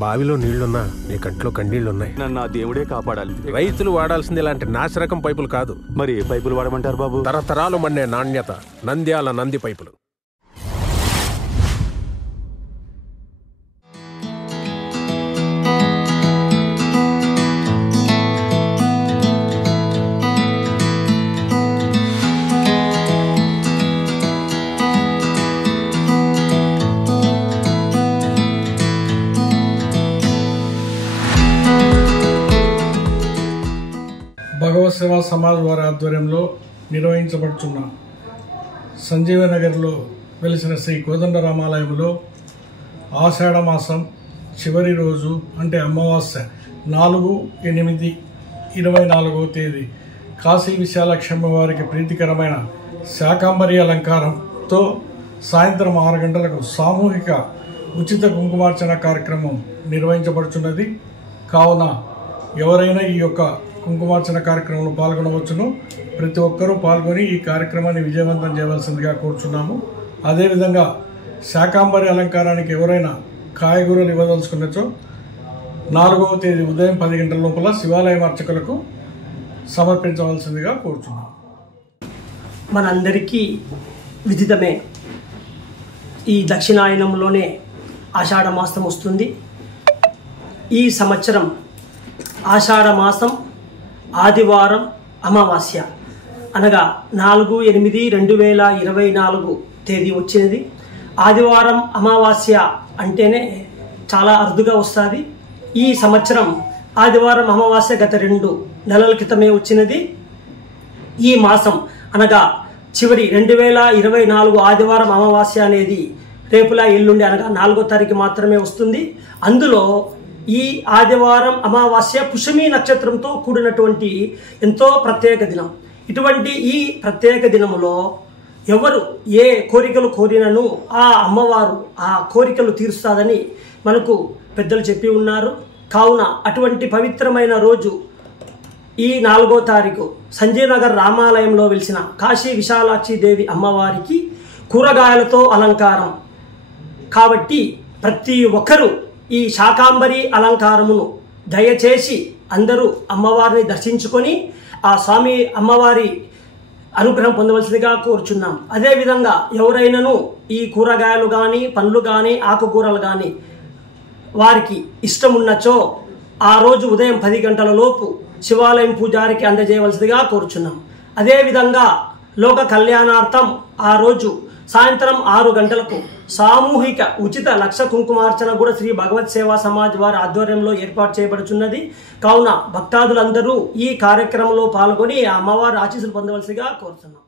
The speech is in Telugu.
బావిలో నీళ్లున్నా నీ కంట్లో కన్నీళ్లున్నాయి. నన్ను ఆ దేవుడే కాపాడాలి. రైతులు వాడాల్సింది ఇలాంటి నాసిరకం పైపులు కాదు. మరి ఏ పైపులు వాడమంటారు బాబు? తరతరాలు మన్నే నాణ్యత నంద్యాల నంది పైపులు. భగవత్ సేవా సమాజ్ వారి ఆధ్వర్యంలో నిర్వహించబడుతున్న సంజీవనగర్లో వెలిసిన శ్రీ కోదండరామాలయంలో ఆషాఢమాసం చివరి రోజు అంటే అమావాస్య 4/8/24వ తేదీ కాశీ విశాలక్షమ్మ వారికి ప్రీతికరమైన శాకాంబరి అలంకారంతో సాయంత్రం 6 గంటలకు సామూహిక ఉచిత కుంకుమార్చన కార్యక్రమం నిర్వహించబడుతున్నది. కావున ఎవరైనా ఈ యొక్క కుంకుమార్చన కార్యక్రమంలో పాల్గొనవచ్చును. ప్రతి ఒక్కరూ పాల్గొని ఈ కార్యక్రమాన్ని విజయవంతం చేయవలసిందిగా కోరుచున్నాము. అదేవిధంగా శాకాంబరి అలంకారానికి ఎవరైనా కాయగూరలు ఇవ్వదలుచుకున్నచో 4వ తేదీ ఉదయం 10 గంటల లోపల శివాలయం అర్చకులకు సమర్పించవలసిందిగా కోరుచున్నాము. మనందరికీ విదితమే ఈ దక్షిణాయనంలోనే ఆషాఢ మాసం వస్తుంది. ఈ సంవత్సరం ఆషాఢ మాసం ఆదివారం అమావాస్య అనగా 4/8/2024 తేదీ వచ్చినది. ఆదివారం అమావాస్య అంటేనే చాలా అరుదుగా వస్తుంది. ఈ సంవత్సరం ఆదివారం అమావాస్య గత 2 నెలల క్రితమే వచ్చినది. ఈ మాసం అనగా చివరి 2024 ఆదివారం అమావాస్య అనేది రేపులా ఎల్లుండి అనగా 4వ తారీఖు మాత్రమే వస్తుంది. అందులో ఈ ఆదివారం అమావాస్య పుష్యమి నక్షత్రంతో కూడినటువంటి ఎంతో ప్రత్యేక దినం. ఇటువంటి ఈ ప్రత్యేక దినములో ఎవరు ఏ కోరికలు కోరినను ఆ అమ్మవారు ఆ కోరికలు తీరుస్తాదని మనకు పెద్దలు చెప్పి ఉన్నారు. కావున అటువంటి పవిత్రమైన రోజు ఈ 4వ తారీఖు సంజయనగర్ రామాలయంలో వెలిసిన కాశీ విశాలాక్షి దేవి అమ్మవారికి కూరగాయలతో అలంకారం కాబట్టి ప్రతి ఒక్కరూ ఈ శాకాంబరి అలంకారమును దయచేసి అందరూ అమ్మవారిని దర్శించుకొని ఆ స్వామి అమ్మవారి అనుగ్రహం పొందవలసిందిగా కోరుచున్నాం. అదేవిధంగా ఎవరైనాను ఈ కూరగాయలు కానీ పండ్లు కానీ ఆకుకూరలు కానీ వారికి ఇష్టం ఉన్నచో ఆ రోజు ఉదయం 10 గంటల లోపు శివాలయం పూజారికి అందజేయవలసిందిగా కోరుచున్నాం. అదేవిధంగా లోక కళ్యాణార్థం ఆ రోజు సాయంత్రం 6 గంటలకు సామూహిక ఉచిత లక్ష కుంకుమార్చన కూడా శ్రీ భగవత్ సేవా సమాజ్ వారి ఆధ్వర్యంలో ఏర్పాటు చేయబడుచున్నది. కావున భక్తాదులందరూ ఈ కార్యక్రమంలో పాల్గొని ఆ అమ్మవారి ఆశీస్సులు పొందవలసిగా కోరుతున్నాం.